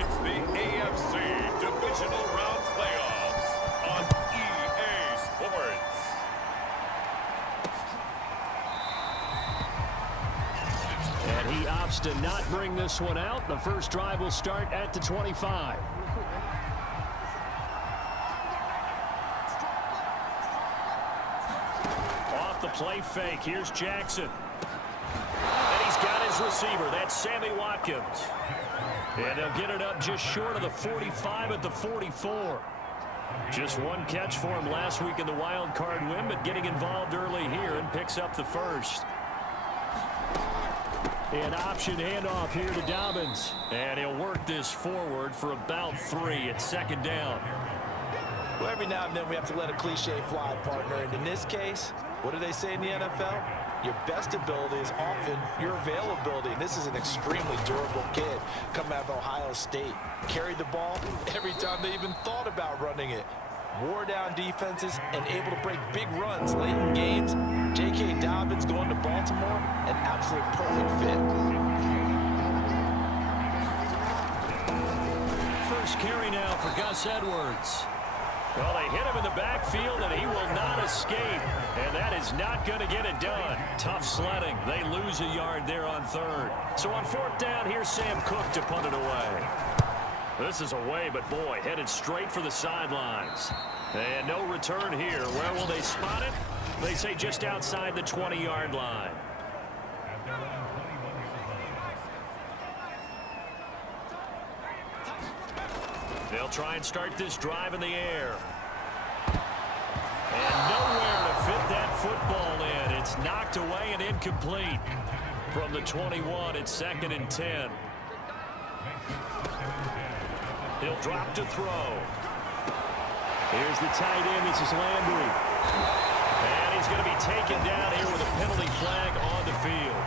It's the AFC Divisional Round Playoffs on EA Sports. And he opts to not bring this one out. The first drive will start at the 25. Off the play fake. Here's Jackson. And he's got his receiver. That's Sammy Watkins. And they'll get it up just short of the 45 at the 44. Just one catch for him last week in the wild card win, but getting involved early here and picks up the first. An option handoff here to Dobbins. And he'll work this forward for about 3 at second down. Well, every now and then we have to let a cliche fly, partner. And in this case, what do they say in the NFL? Your best ability is often your availability. And this is an extremely durable kid coming out of Ohio State. Carried the ball every time they even thought about running it. Wore down defenses and able to break big runs late in games. J.K. Dobbins going to Baltimore, an absolute perfect fit. First carry now for Gus Edwards. Well, they hit him in the backfield, and he will not escape. And that is not going to get it done. Tough sledding. They lose a yard there on third. So on fourth down, here's Sam Cook to punt it away. This is away, but boy, headed straight for the sidelines. And no return here. Where will they spot it? They say just outside the 20-yard line. They'll try and start this drive in the air. And nowhere to fit that football in. It's knocked away and incomplete. From the 21, it's 2nd and 10. He'll drop to throw. Here's the tight end. This is Landry. And he's going to be taken down here with a penalty flag on the field.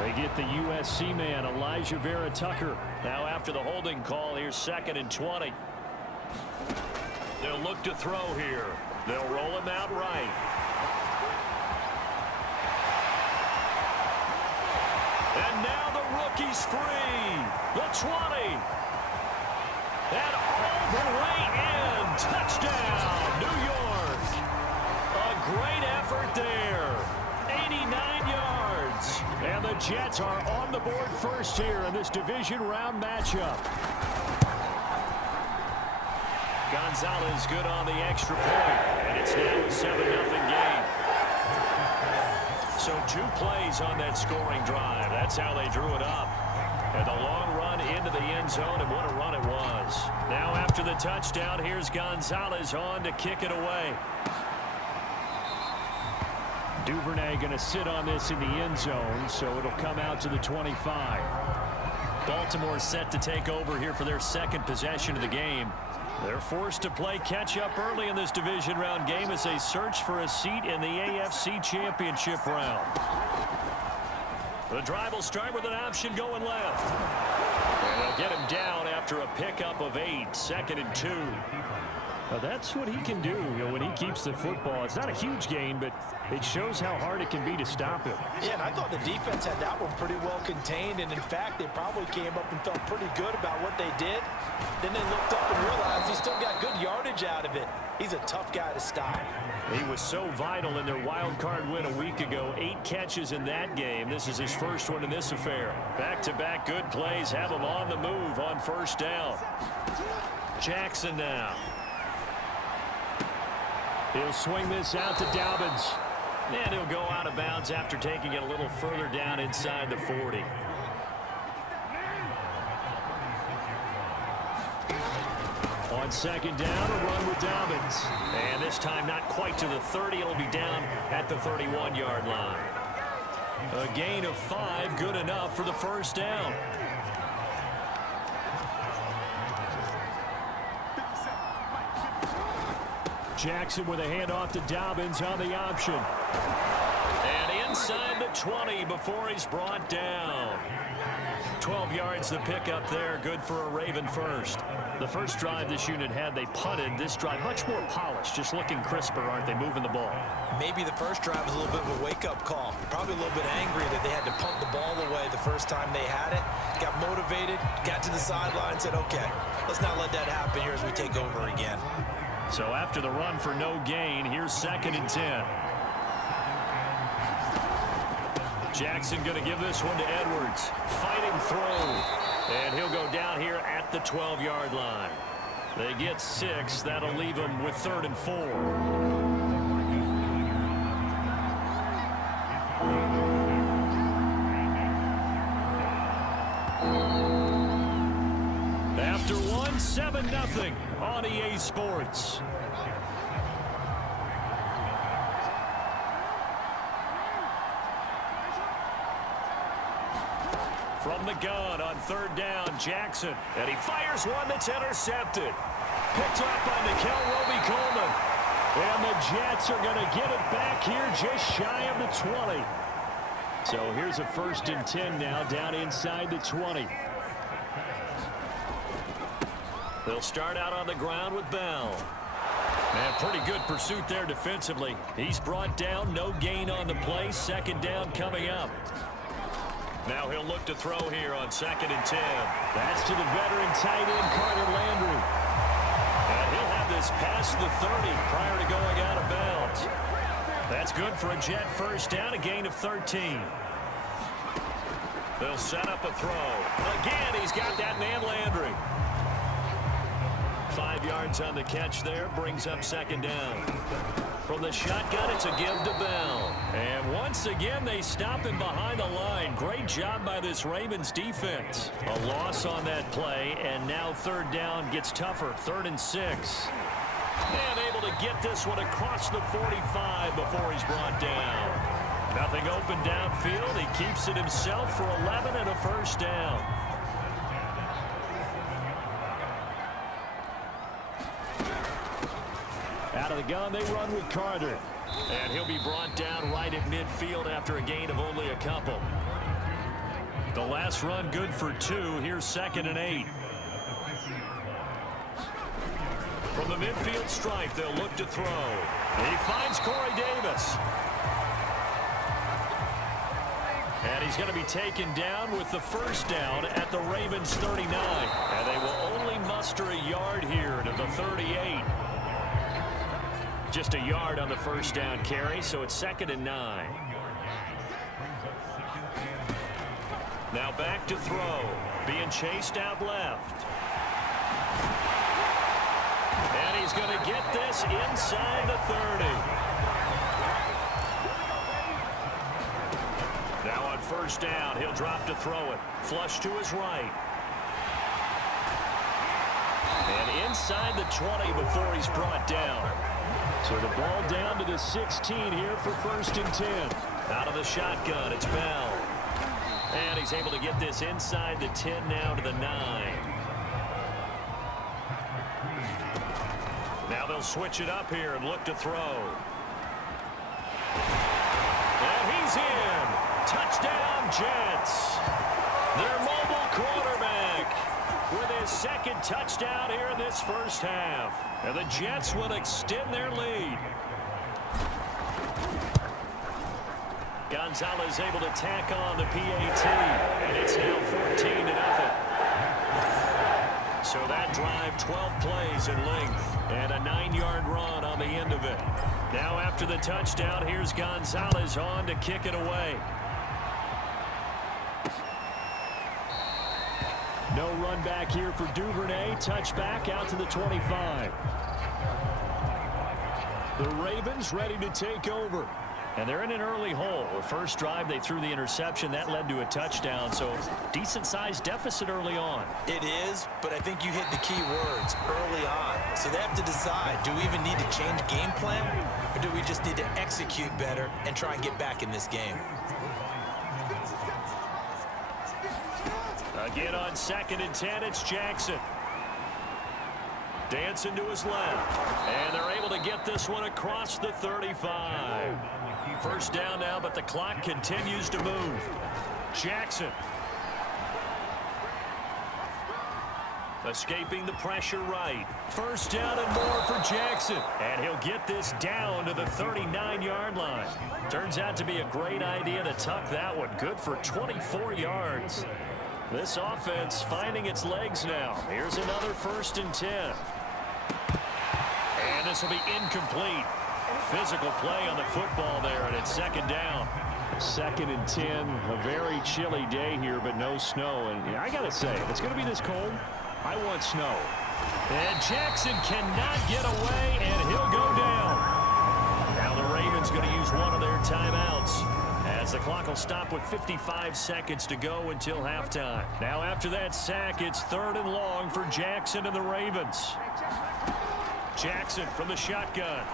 They get the USC man, Elijah Vera Tucker. Now after the holding call, here's 2nd and 20. They'll look to throw here. They'll roll him out right. And now the rookie's free. The 20. And all the way in. Touchdown, New York. A great effort there. 89 yards. And the Jets are on the board first here in this division round matchup. Gonzalez good on the extra point. And it's now a 7-0 game. So 2 plays on that scoring drive. That's how they drew it up. And the long run into the end zone, and what a run it was. Now after the touchdown, here's Gonzalez on to kick it away. Duvernay going to sit on this in the end zone, so it'll come out to the 25. Baltimore set to take over here for their second possession of the game. They're forced to play catch-up early in this division round game as they search for a seat in the AFC Championship round. The drive will start with an option going left. And they'll get him down after a pickup of 8, 2nd and 2. Well, that's what he can do, when he keeps the football. It's not a huge gain, but it shows how hard it can be to stop him. Yeah, and I thought the defense had that one pretty well contained, and in fact, they probably came up and felt pretty good about what they did. Then they looked up and realized he still got good yardage out of it. He's a tough guy to stop. He was so vital in their wild card win a week ago. 8 catches in that game. This is his first one in this affair. Back-to-back good plays have him on the move on first down. Jackson now. He'll swing this out to Dobbins. And he'll go out of bounds after taking it a little further down inside the 40. On second down, a run with Dobbins. And this time not quite to the 30. It'll be down at the 31-yard line. A gain of 5, good enough for the first down. Jackson with a handoff to Dobbins on the option. And inside the 20 before he's brought down. 12 yards the pickup there. Good for a Raven first. The first drive this unit had, they punted. This drive, much more polished, just looking crisper, aren't they, moving the ball? Maybe the first drive was a little bit of a wake-up call. Probably a little bit angry that they had to punt the ball away the first time they had it. Got motivated, got to the sideline, said, okay, let's not let that happen here as we take over again. So after the run for no gain, here's 2nd and 10. Jackson going to give this one to Edwards. Fighting through. And he'll go down here at the 12-yard line. They get 6. That'll leave them with 3rd and 4. After one, 7-0 on EA Sports. From the gun on 3rd down, Jackson. And he fires one that's intercepted. Picked up by Nickel Roby-Coleman. And the Jets are going to get it back here just shy of the 20. So here's a 1st and 10 now down inside the 20. They'll start out on the ground with Bell. And pretty good pursuit there defensively. He's brought down, no gain on the play. 2nd down coming up. Now he'll look to throw here on 2nd and 10. That's to the veteran tight end, Carter Landry. And he'll have this past the 30 prior to going out of bounds. That's good for a Jet first down, a gain of 13. They'll set up a throw. Again, he's got that man Landry. 5 yards on the catch there, brings up 2nd down. From the shotgun, it's a give to Bell. And once again, they stop him behind the line. Great job by this Ravens defense. A loss on that play, and now 3rd down gets tougher. 3rd and 6. And able to get this one across the 45 before he's brought down. Nothing open downfield. He keeps it himself for 11 and a 1st down. Out of the gun, they run with Carter. And he'll be brought down right at midfield after a gain of only a couple. The last run good for 2. Here's 2nd and 8. From the midfield stripe, they'll look to throw. He finds Corey Davis. And he's going to be taken down with the 1st down at the Ravens 39. And they will only muster a yard here to the 38. Just a yard on the 1st down carry, so it's 2nd and 9. Now back to throw. Being chased out left. And he's going to get this inside the 30. Now on 1st down, he'll drop to throw it. Flush to his right. And inside the 20 before he's brought down. So the ball down to the 16 here for 1st and 10. Out of the shotgun, it's Bell. And he's able to get this inside the 10 now to the 9. Now they'll switch it up here and look to throw. And he's in. Touchdown, Jets. Their mobile quarterback with his 2nd touchdown here in this 1st half. And the Jets will extend their lead. Gonzalez able to tack on the PAT. And it's now 14-0. So that drive, 12 plays in length. And a 9-yard run on the end of it. Now after the touchdown, here's Gonzalez on to kick it away. No run back here for Duvernay. Touchback out to the 25. The Ravens ready to take over. And they're in an early hole. The first drive, they threw the interception. That led to a touchdown. So decent-sized deficit early on. It is, but I think you hit the key words early on. So they have to decide, do we even need to change game plan? Or do we just need to execute better and try and get back in this game? Again on 2nd and 10, it's Jackson. Dancing to his left. And they're able to get this one across the 35. 1st down now, but the clock continues to move. Jackson. Escaping the pressure right. First down and more for Jackson. And he'll get this down to the 39-yard line. Turns out to be a great idea to tuck that one. Good for 24 yards. This offense finding its legs now. Here's another 1st and 10. And this will be incomplete. Physical play on the football there, and it's 2nd down. 2nd and 10. A very chilly day here, but no snow. And I got to say, if it's going to be this cold, I want snow. And Jackson cannot get away, and he'll go down. Now the Ravens going to use one of their timeouts, as the clock will stop with 55 seconds to go until halftime. Now after that sack, it's 3rd and long for Jackson and the Ravens. Jackson from the shotgun.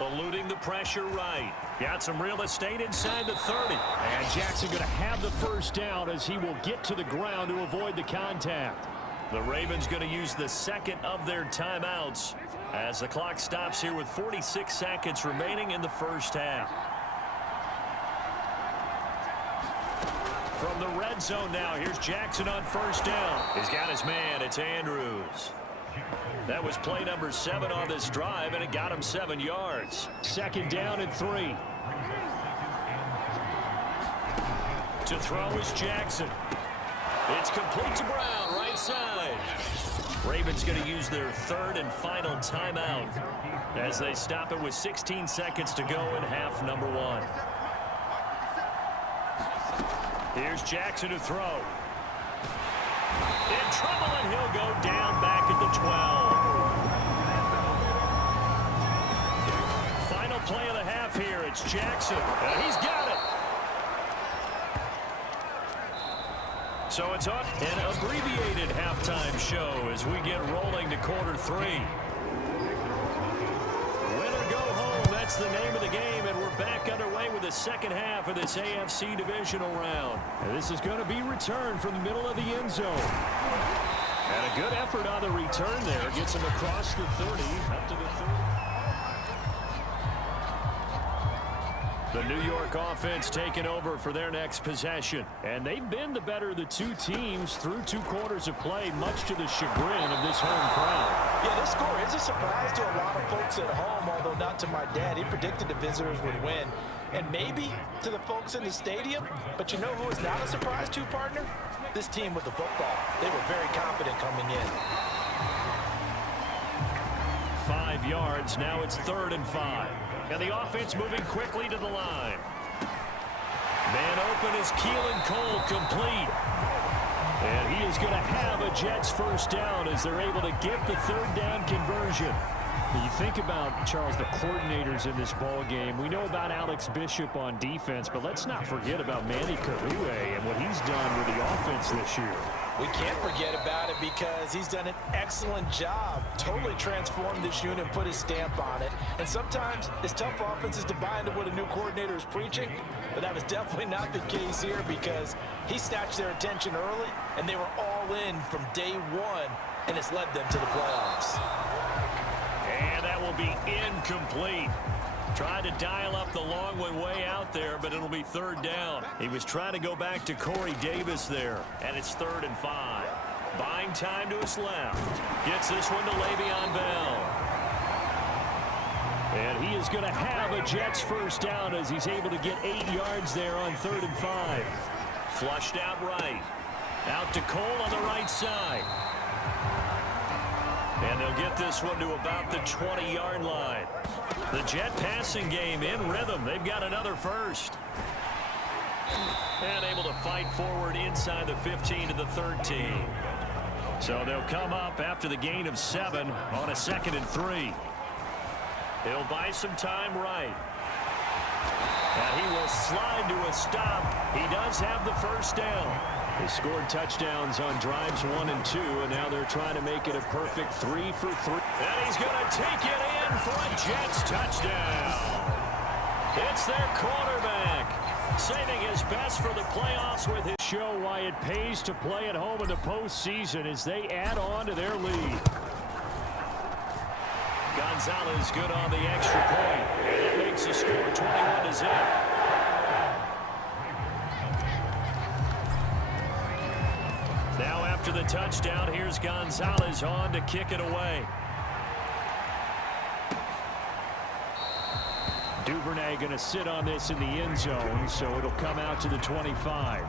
Eluding the pressure right. Got some real estate inside the 30. And Jackson going to have the 1st down as he will get to the ground to avoid the contact. The Ravens going to use the 2nd of their timeouts as the clock stops here with 46 seconds remaining in the 1st half. From the red zone now, here's Jackson on 1st down. He's got his man. It's Andrews. That was play number 7 on this drive, and it got him 7 yards. 2nd down and 3. To throw is Jackson. It's complete to Brown, right side. Ravens going to use their 3rd and final timeout as they stop it with 16 seconds to go in half number 1. Here's Jackson to throw. In trouble, and he'll go down back at the 12. Final play of the half here. It's Jackson. And he's got it. So it's on an abbreviated halftime show as we get rolling to quarter 3. Win or go home, that's the name of the game, and we're back underway with the 2nd half of this AFC divisional round. And this is going to be returned from the middle of the end zone. And a good effort on the return there. Gets him across the 30, up to the 30. The New York offense taking over for their next possession. And they've been the better of the 2 teams through 2 quarters of play, much to the chagrin of this home crowd. Yeah, this score is a surprise to a lot of folks at home, although not to my dad. He predicted the visitors would win. And maybe to the folks in the stadium. But you know who is not a surprise to, partner? This team with the football. They were very confident coming in. 5 yards. Now it's 3rd and 5. And the offense moving quickly to the line. Man open is Keelan Cole, complete. And he is going to have a Jets 1st down as they're able to get the 3rd down conversion. You think about, Charles, the coordinators in this ball game. We know about Alex Bishop on defense, but let's not forget about Manny Kaluuya and what he's done with the offense this year. We can't forget about it because he's done an excellent job. Totally transformed this unit, put his stamp on it. And sometimes it's tough for offenses to buy into what a new coordinator is preaching, but that was definitely not the case here because he snatched their attention early, and they were all in from day 1, and it's led them to the playoffs. And that will be incomplete. Tried to dial up the long one way out there, but it'll be 3rd down. He was trying to go back to Corey Davis there, and it's 3rd and 5. Buying time to his left. Gets this one to Le'Veon Bell. And he is going to have a Jets 1st down as he's able to get 8 yards there on 3rd and 5. Flushed out right. Out to Cole on the right side. And they'll get this one to about the 20-yard line. The Jet passing game in rhythm. They've got another 1st. And able to fight forward inside the 15 to the 13. So they'll come up after the gain of 7 on a 2nd and 3. He'll buy some time right. And he will slide to a stop. He does have the 1st down. They scored touchdowns on drives 1 and 2, and now they're trying to make it a perfect 3 for 3. And he's going to take it in for a Jets touchdown. It's their quarterback, saving his best for the playoffs with his show why it pays to play at home in the postseason as they add on to their lead. Gonzalez good on the extra point, and it makes the score 21-0. Now after after the touchdown. Here's Gonzalez on to kick it away. Duvernay going to sit on this in the end zone, so it'll come out to the 25.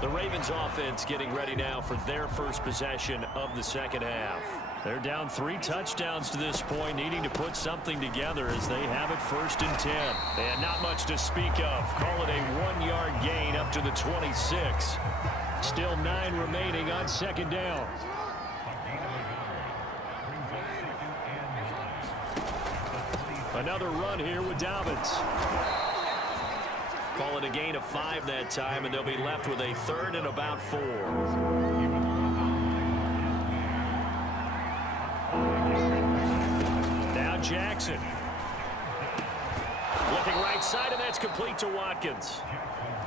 The Ravens offense getting ready now for their first possession of the second half. They're down 3 touchdowns to this point, needing to put something together as they have it 1st and 10. And not much to speak of. Call it a 1-yard gain up to the 26. Still 9 remaining on second down. Another run here with Dobbins. Call it a gain of 5 that time, and they'll be left with a 3rd and about 4. Now Jackson. Looking right side, and that's complete to Watkins.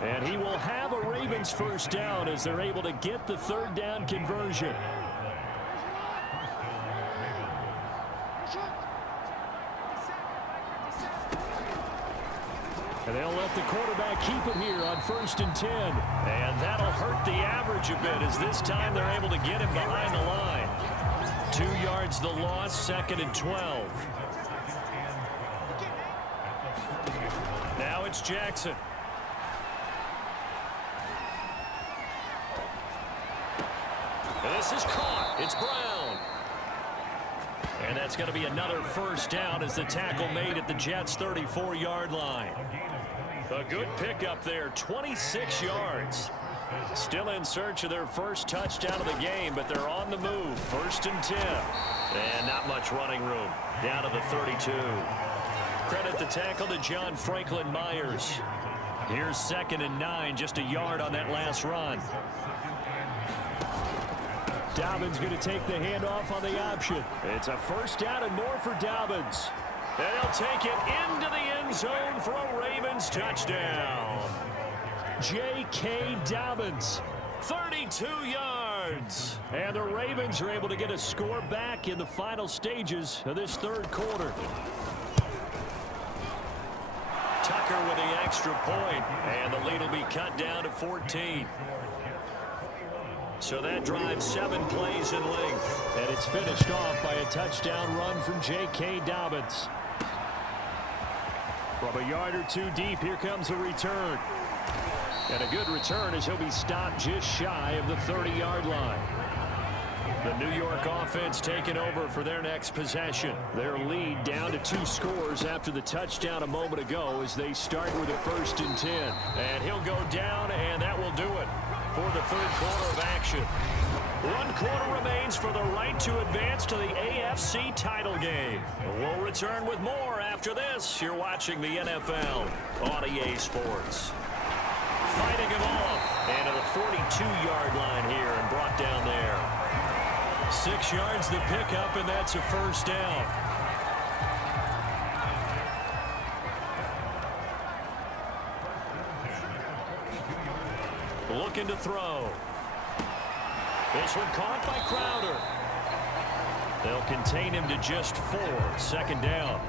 And he will have a Ravens first down as they're able to get the 3rd down conversion. And they'll let the quarterback keep it here on 1st and 10. And that'll hurt the average a bit as this time they're able to get him behind the line. 2 yards the loss, 2nd and 12. Now it's Jackson. And this is caught. It's Brown. And that's going to be another first down as the tackle made at the Jets' 34-yard line. A good pickup there, 26 yards. Still in search of their first touchdown of the game, but they're on the move. 1st and 10. And not much running room. Down to the 32. Credit the tackle to John Franklin Myers. Here's 2nd and 9, just a yard on that last run. Dobbins going to take the handoff on the option. It's a first down and more for Dobbins. And he'll take it into the end zone for a Ravens touchdown. J.K. Dobbins, 32 yards. And the Ravens are able to get a score back in the final stages of this 3rd quarter. Tucker with the extra point, and the lead will be cut down to 14. So that drives 7 plays in length. And it's finished off by a touchdown run from J.K. Dobbins. From a yard or 2 deep, here comes a return. And a good return as he'll be stopped just shy of the 30-yard line. The New York offense taking over for their next possession. Their lead down to 2 scores after the touchdown a moment ago as they start with a 1st and 10. And he'll go down, and that will do it for the 3rd quarter of action. 1 quarter remains for the right to advance to the AFC title game. We'll return with more after this. You're watching the NFL on EA Sports. Fighting him off, and to the 42-yard line here and brought down there. 6 yards the pickup, and that's a first down. Looking to throw. This one caught by Crowder. They'll contain him to just 4. 2nd down.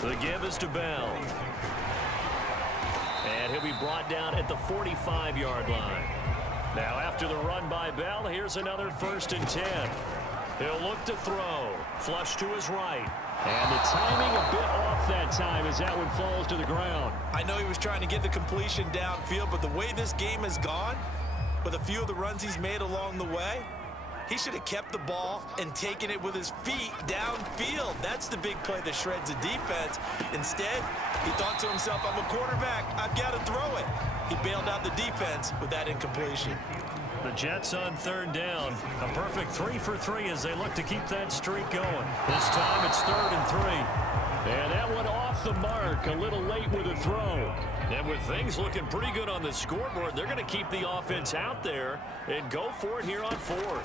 The give is to Bell. And he'll be brought down at the 45-yard line. Now after the run by Bell, here's another 1st and 10. He'll look to throw. Flush to his right. And the timing a bit off that time as that one falls to the ground. I know he was trying to get the completion downfield, but the way this game has gone, with a few of the runs he's made along the way, he should have kept the ball and taken it with his feet downfield. That's the big play that shreds the defense. Instead, he thought to himself, I'm a quarterback. I've got to throw it. He bailed out the defense with that incompletion. The Jets on 3rd down. A perfect 3 for 3 as they look to keep that streak going. This time it's 3rd and 3. And that one off the mark, a little late with a throw. And with things looking pretty good on the scoreboard, they're going to keep the offense out there and go for it here on 4th.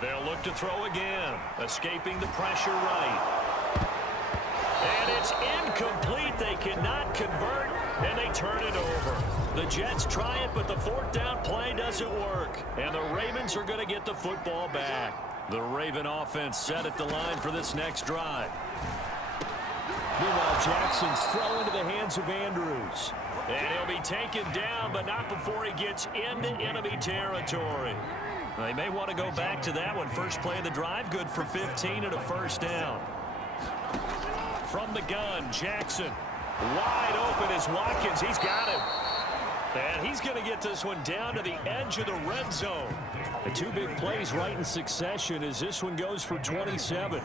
They'll look to throw again, escaping the pressure right. And it's incomplete. They cannot convert, and they turn it over. The Jets try it, but the 4th down play doesn't work. And the Ravens are going to get the football back. The Raven offense set at the line for this next drive. Meanwhile, Jackson's throw into the hands of Andrews. And he'll be taken down, but not before he gets into enemy territory. They may want to go back to that one. First play of the drive, good for 15 and a first down. From the gun, Jackson. Wide open is Watkins. He's got him. And he's going to get this one down to the edge of the red zone. The two big plays right in succession as this one goes for 27.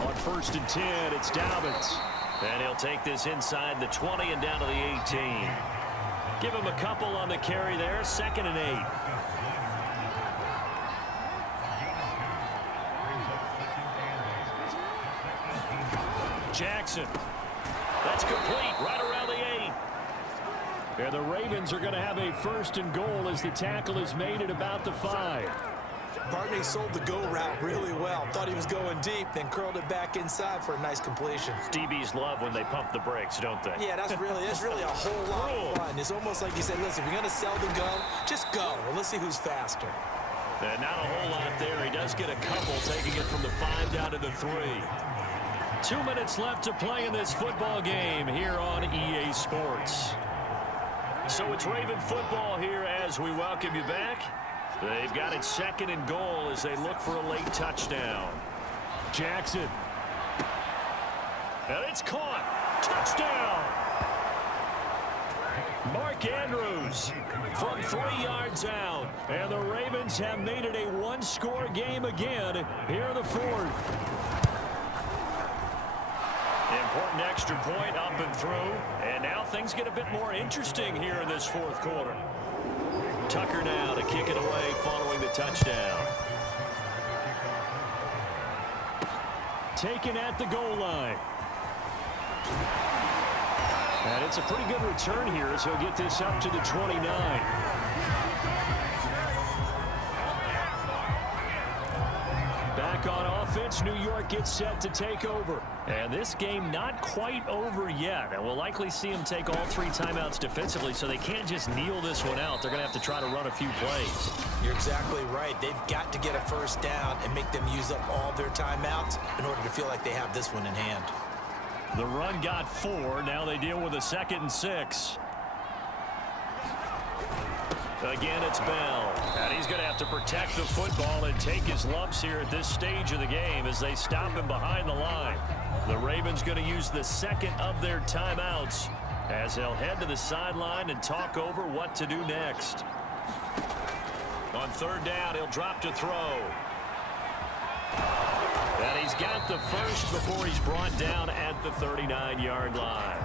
On 1st and 10, it's Dobbins. And he'll take this inside the 20 and down to the 18. Give him a couple on the carry there. 2nd and 8. Jackson. That's complete right around the 8. And the Ravens are going to have a 1st and goal as the tackle is made at about the 5. Barney sold the go route really well. Thought he was going deep, then curled it back inside for a nice completion. DBs love when they pump the brakes, don't they? Yeah, that's really a whole lot of fun. It's almost like you said, listen, if you're going to sell the go, just go. And let's see who's faster. And not a whole lot there. He does get a couple, taking it from the 5 down to the 3. 2 minutes left to play in this football game here on EA Sports. So it's Raven football here as we welcome you back. They've got it 2nd and goal as they look for a late touchdown. Jackson. And it's caught. Touchdown. Mark Andrews from 3 yards out. And the Ravens have made it a one-score game again here in the 4th. Important extra point up and through. And now things get a bit more interesting here in this 4th quarter. Tucker now to kick it away following the touchdown. Taken at the goal line. And it's a pretty good return here as he'll get this up to the 29. Back on offense, New York gets set to take over. And this game not quite over yet. And we'll likely see them take all 3 timeouts defensively, so they can't just kneel this one out. They're going to have to try to run a few plays. You're exactly right. They've got to get a 1st down and make them use up all their timeouts in order to feel like they have this one in hand. The run got 4. Now they deal with a 2nd and 6. Again, it's Bell. And he's going to have to protect the football and take his lumps here at this stage of the game as they stop him behind the line. The Ravens going to use the 2nd of their timeouts as they'll head to the sideline and talk over what to do next. On 3rd down, he'll drop to throw. And he's got the 1st before he's brought down at the 39-yard line.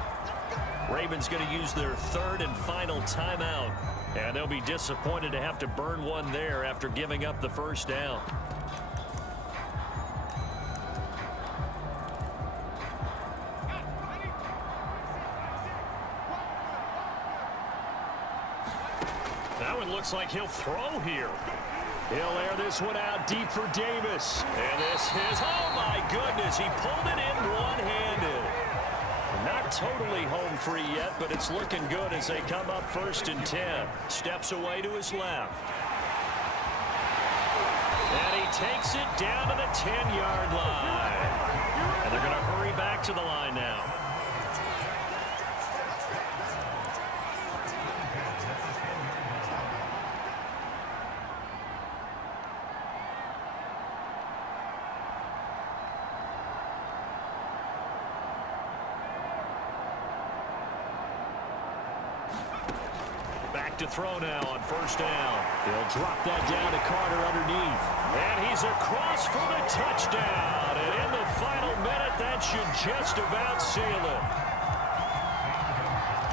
Ravens going to use their 3rd and final timeout. And they'll be disappointed to have to burn one there after giving up the 1st down. That one looks like he'll throw here. He'll air this one out deep for Davis. And this is, oh my goodness, he pulled it in one-handed. Not totally home free yet, but it's looking good as they come up 1st and 10. Steps away to his left. And he takes it down to the 10-yard line. And they're going to hurry back to the line now. To throw now on 1st down. He'll drop that down to Carter underneath. And he's across for the touchdown. And in the final minute, that should just about seal it.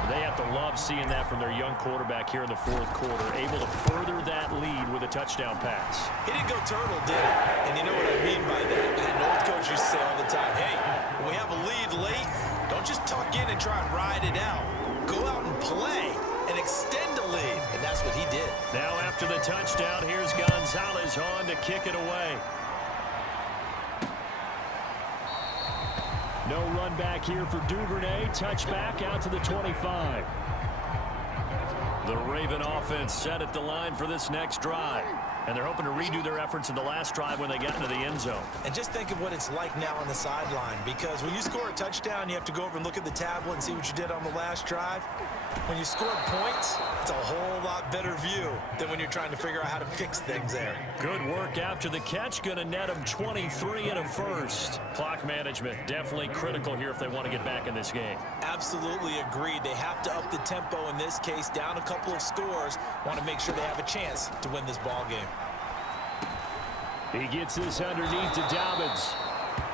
They have to love seeing that from their young quarterback here in the 4th quarter, able to further that lead with a touchdown pass. He didn't go turtle, did he? And you know what I mean by that? An old coach used to say all the time, hey, when we have a lead late, don't just tuck in and try and ride it out. Go out and play and extend the lead, and that's what he did. Now after the touchdown, here's Gonzalez on to kick it away. No run back here for Duvernay. Touchback out to the 25. The Raven offense set at the line for this next drive. And they're hoping to redo their efforts in the last drive when they got into the end zone. And just think of what it's like now on the sideline, because when you score a touchdown, you have to go over and look at the tablet and see what you did on the last drive. When you score points, it's a whole lot better view than when you're trying to figure out how to fix things there. Good work after the catch. Going to net them 23 and a first. Clock management definitely critical here if they want to get back in this game. Absolutely agreed. They have to up the tempo in this case, down a couple of scores. Want to make sure they have a chance to win this ball game. He gets this underneath to Dobbins.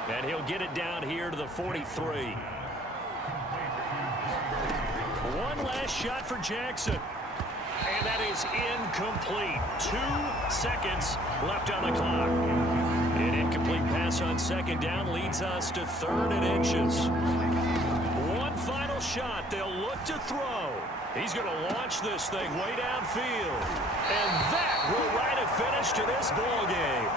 And he'll get it down here to the 43. One last shot for Jackson. And that is incomplete. 2 seconds left on the clock. An incomplete pass on second down leads us to 3rd and inches. One final shot. They'll look to throw. He's going to launch this thing way downfield. And that will write a finish to this ball game.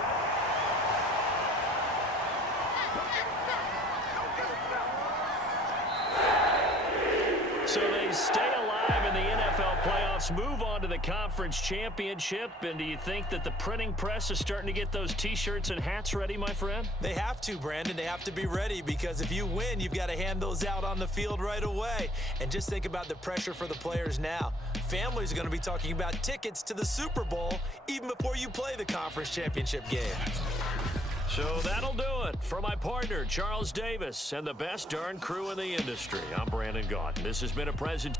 So they stay alive in the NFL playoffs, move on to the conference championship. And do you think that the printing press is starting to get those T-shirts and hats ready, my friend? They have to, Brandon. They have to be ready, because if you win, you've got to hand those out on the field right away. And just think about the pressure for the players now. Families are going to be talking about tickets to the Super Bowl even before you play the conference championship game. So that'll do it. For my partner, Charles Davis, and the best darn crew in the industry, I'm Brandon Gaudin. This has been a present.